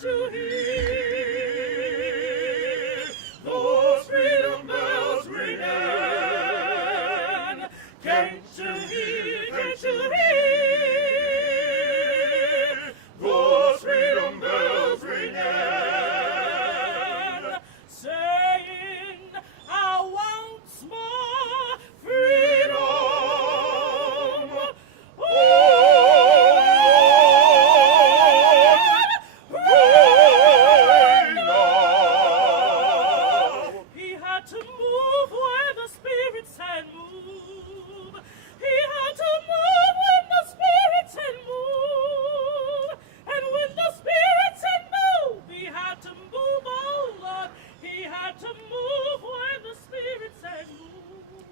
Can't you hear those freedom bells ringing? Can't you hear, can't you hear those freedom bells ringing? Saying, I want more freedom. He had to move when the Spirit said move. He had to move when the Spirit said move. And when the Spirit said move, he had to move, oh Lord. He had to move when the Spirit said move.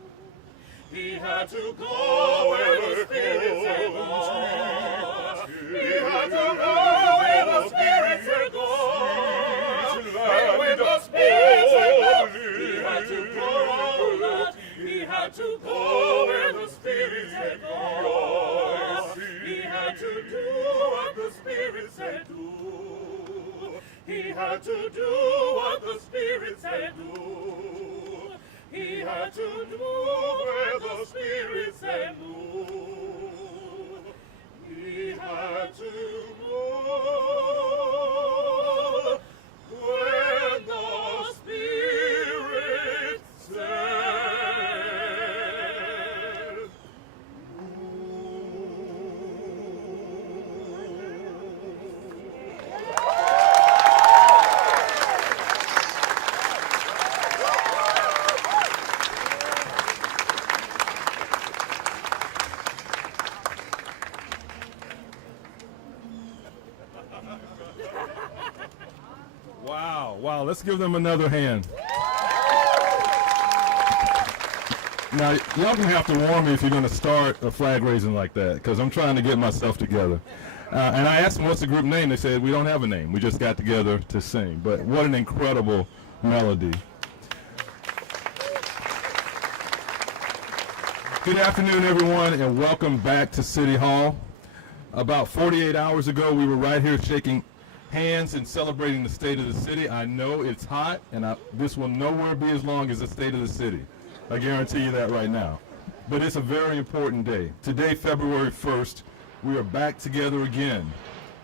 He had to go where the Spirit said go. He had to go where the Spirit said go. And when the Spirit said go, he had to go, oh Lord. He had to go where the Spirit said go. He had to do what the Spirit said do. He had to do what the Spirit said do. He had to move where the Spirit said move. He had to move when the Spirit said Wow, let's give them another hand. Now, y'all gonna have to warn me if you're gonna start a flag raising like that, because I'm trying to get myself together. And I asked them, what's the group name? They said, we don't have a name. We just got together to sing. But what an incredible melody. Good afternoon, everyone, and welcome back to City Hall. About 48 hours ago, we were right here shaking hands and celebrating the state of the city. I know it's hot, and this will nowhere be as long as the state of the city. I guarantee you that right now. But it's a very important day. Today, February 1st, we are back together again,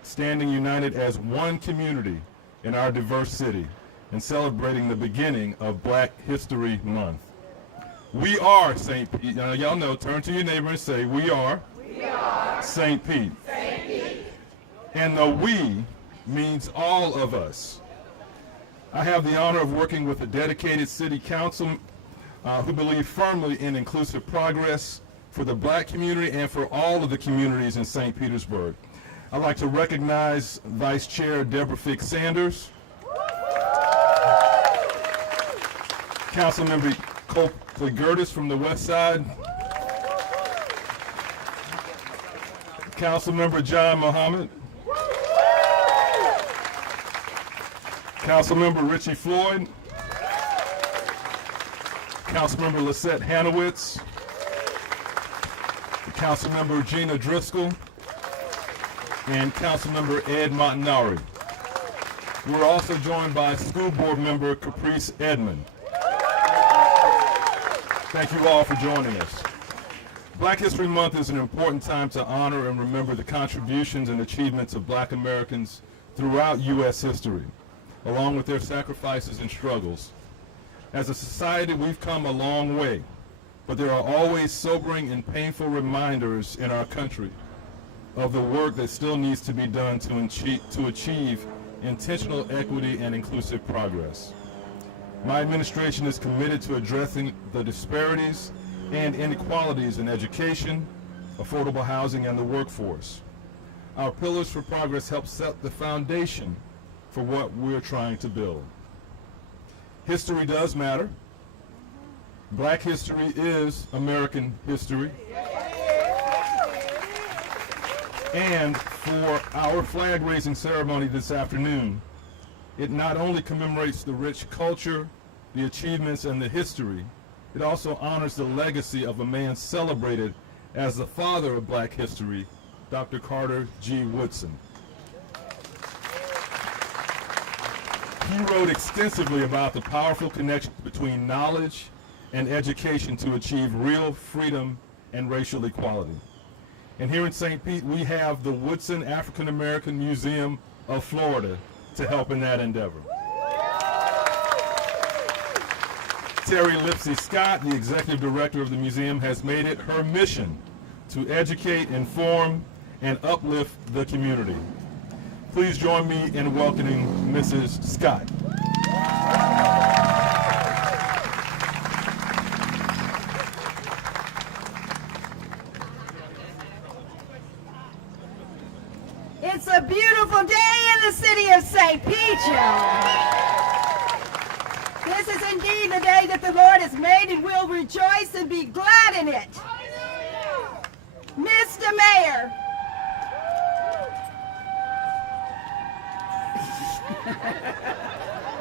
standing united as one community in our diverse city and celebrating the beginning of Black History Month. We are St. Pete. Now, y'all know, turn to your neighbor and say, we are St. Pete. St. Pete. And the we means all of us. I have the honor of working with a dedicated city council who believe firmly in inclusive progress for the Black community and for all of the communities in St. Petersburg. I'd like to recognize Vice Chair Deborah Fick Sanders, Councilmember Copley Gertis from the West Side, Councilmember John Mohammed, Councilmember Richie Floyd, Councilmember Lisette Hanowitz, Councilmember Gina Driscoll, and Councilmember Ed Montanari. We're also joined by School Board Member Caprice Edmond. Thank you all for joining us. Black History Month is an important time to honor and remember the contributions and achievements of Black Americans throughout U.S. history, along with their sacrifices and struggles. As a society, we've come a long way, but there are always sobering and painful reminders in our country of the work that still needs to be done to achieve intentional equity and inclusive progress. My administration is committed to addressing the disparities and inequalities in education, affordable housing, and the workforce. Our Pillars for Progress help set the foundation for what we're trying to build. History does matter. Black history is American history. And for our flag raising ceremony this afternoon, it not only commemorates the rich culture, the achievements, and the history, it also honors the legacy of a man celebrated as the father of Black history, Dr. Carter G. Woodson. he wrote extensively about the powerful connection between knowledge and education to achieve real freedom and racial equality. And here in St. Pete, we have the Woodson African American Museum of Florida to help in that endeavor. Terry Lipsey Scott, the executive director of the museum, has made it her mission to educate, inform, and uplift the community. Please join me in welcoming Mrs. Scott. It's a beautiful day in the city of St. Pete, y'all. This is indeed the day that the Lord has made, and we'll rejoice and be glad in it. Mr. Mayor.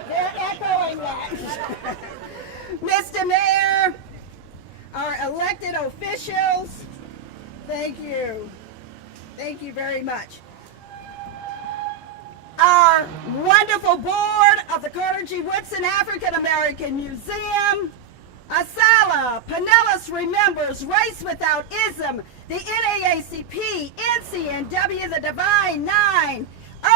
They're echoing that. Mr. Mayor, our elected officials, thank you. Thank you very much. Our wonderful board of the Carter G. Woodson African American Museum, Asala, Pinellas Remembers, Race Without Ism, the NAACP, NCNW, the Divine Nine,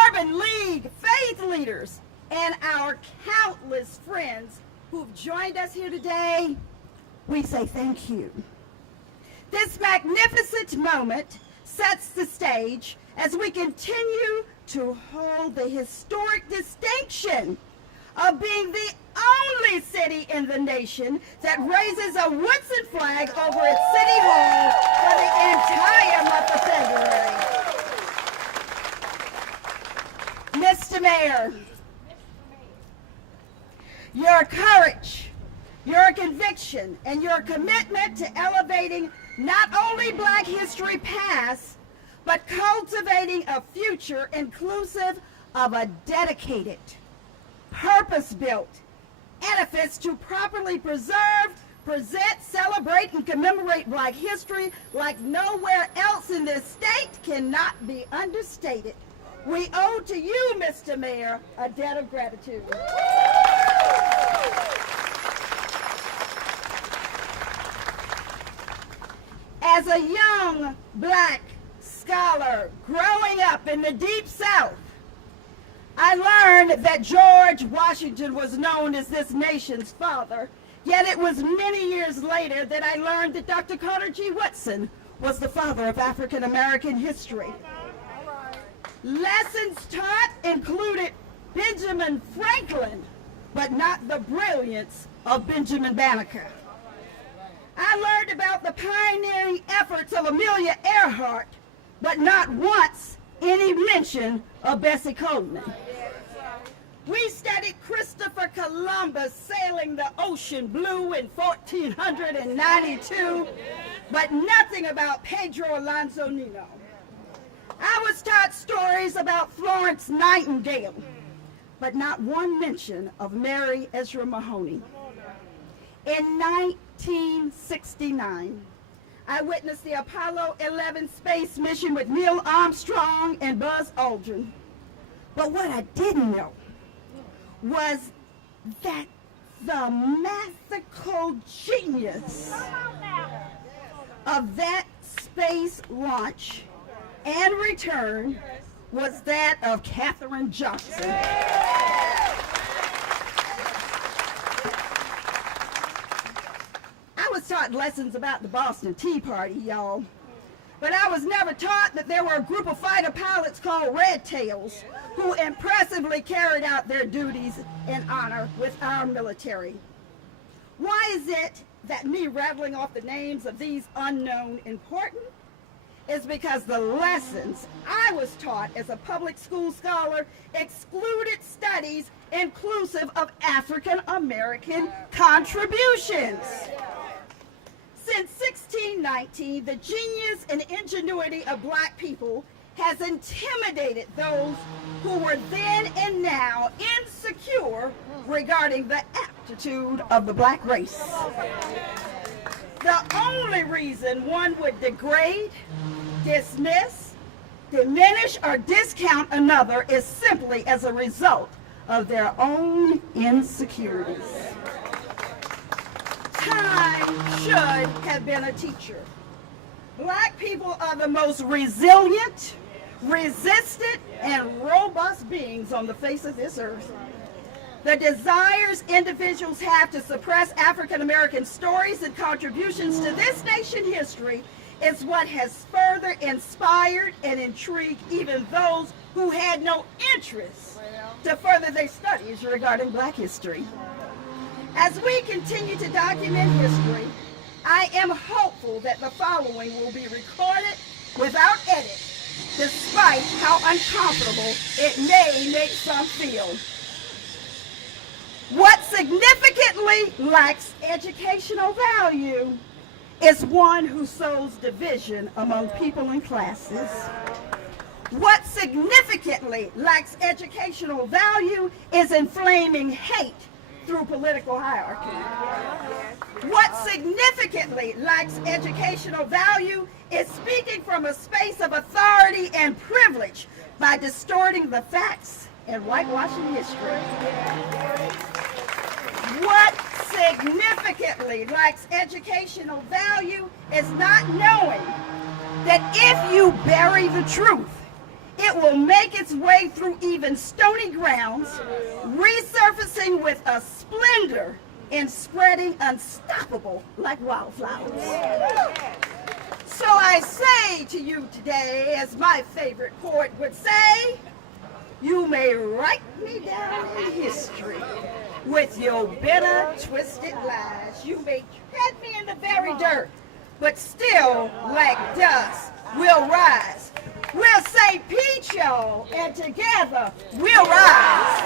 Urban League, faith leaders, and our countless friends who've joined us here today, we say thank you. This magnificent moment sets the stage as we continue to hold the historic distinction of being the only city in the nation that raises a Woodson flag over its city hall for the entire month of February. Mr. Mayor, your courage, your conviction, and your commitment to elevating not only Black history past, but cultivating a future inclusive of a dedicated, purpose-built edifice to properly preserve, present, celebrate, and commemorate Black history like nowhere else in this state cannot be understated. We owe to you, Mr. Mayor, a debt of gratitude. As a young Black scholar growing up in the Deep South, I learned that George Washington was known as this nation's father, yet it was many years later that I learned that Dr. Carter G. Woodson was the father of African American history. Lessons taught included Benjamin Franklin, but not the brilliance of Benjamin Banneker. I learned about the pioneering efforts of Amelia Earhart, but not once any mention of Bessie Coleman. We studied Christopher Columbus sailing the ocean blue in 1492, but nothing about Pedro Alonso Nino. I was taught stories about Florence Nightingale, but not one mention of Mary Ezra Mahoney. In 1969, I witnessed the Apollo 11 space mission with Neil Armstrong and Buzz Aldrin. But what I didn't know was that the mathematical genius of that space launch and return was that of Katherine Johnson. I was taught lessons about the Boston Tea Party, y'all. But I was never taught that there were a group of fighter pilots called Red Tails who impressively carried out their duties in honor with our military. Why is it that me rattling off the names of these unknown important? Is because the lessons I was taught as a public school scholar excluded studies inclusive of African American contributions. Since 1619, the genius and ingenuity of Black people has intimidated those who were then and now insecure regarding the aptitude of the Black race. The only reason one would degrade, dismiss, diminish, or discount another is simply as a result of their own insecurities. Time should have been a teacher. Black people are the most resilient, resistant, and robust beings on the face of this earth. The desires individuals have to suppress African American stories and contributions to this nation's history is what has further inspired and intrigued even those who had no interest to further their studies regarding Black history. As we continue to document history, I am hopeful that the following will be recorded without edit, despite how uncomfortable it may make some feel. What significantly lacks educational value is one who sows division among people and classes. What significantly lacks educational value is inflaming hate through political hierarchy. What significantly lacks educational value is speaking from a space of authority and privilege by distorting the facts and whitewashing history. What significantly lacks educational value is not knowing that if you bury the truth, it will make its way through even stony grounds, resurfacing with a splendor and spreading unstoppable like wildflowers. So I say to you today, as my favorite poet would say, you may write me down in history with your bitter, twisted lies. You may tread me in the very dirt, but still, like dust, we'll rise. We'll say peach, y'all, and together we'll rise.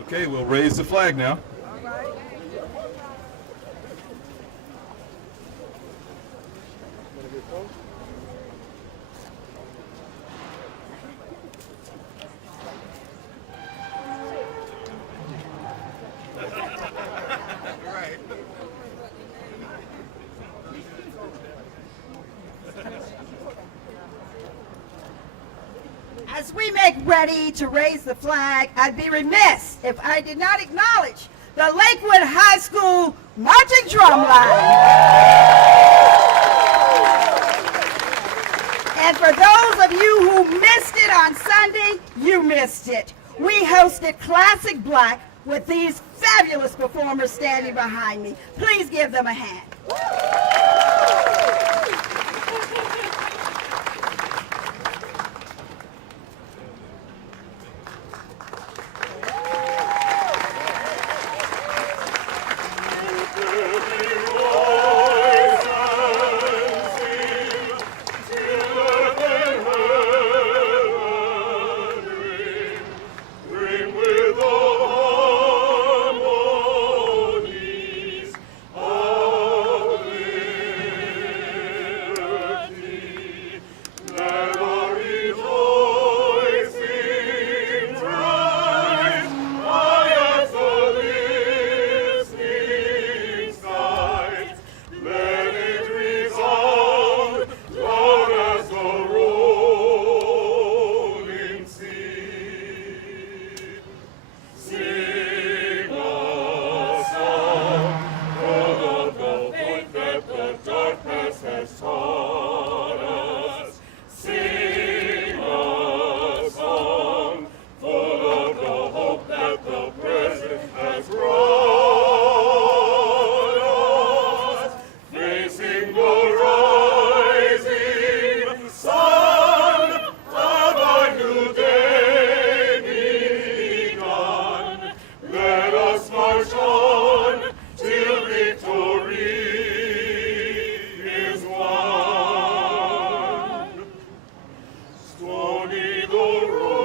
Okay, we'll raise the flag now. As we make ready to raise the flag, I'd be remiss if I did not acknowledge the Lakewood High School marching drum line. And for those of you who missed it on Sunday, you missed it. We hosted Classic Black with these fabulous performers standing behind me. Please give them a hand. Stony the road.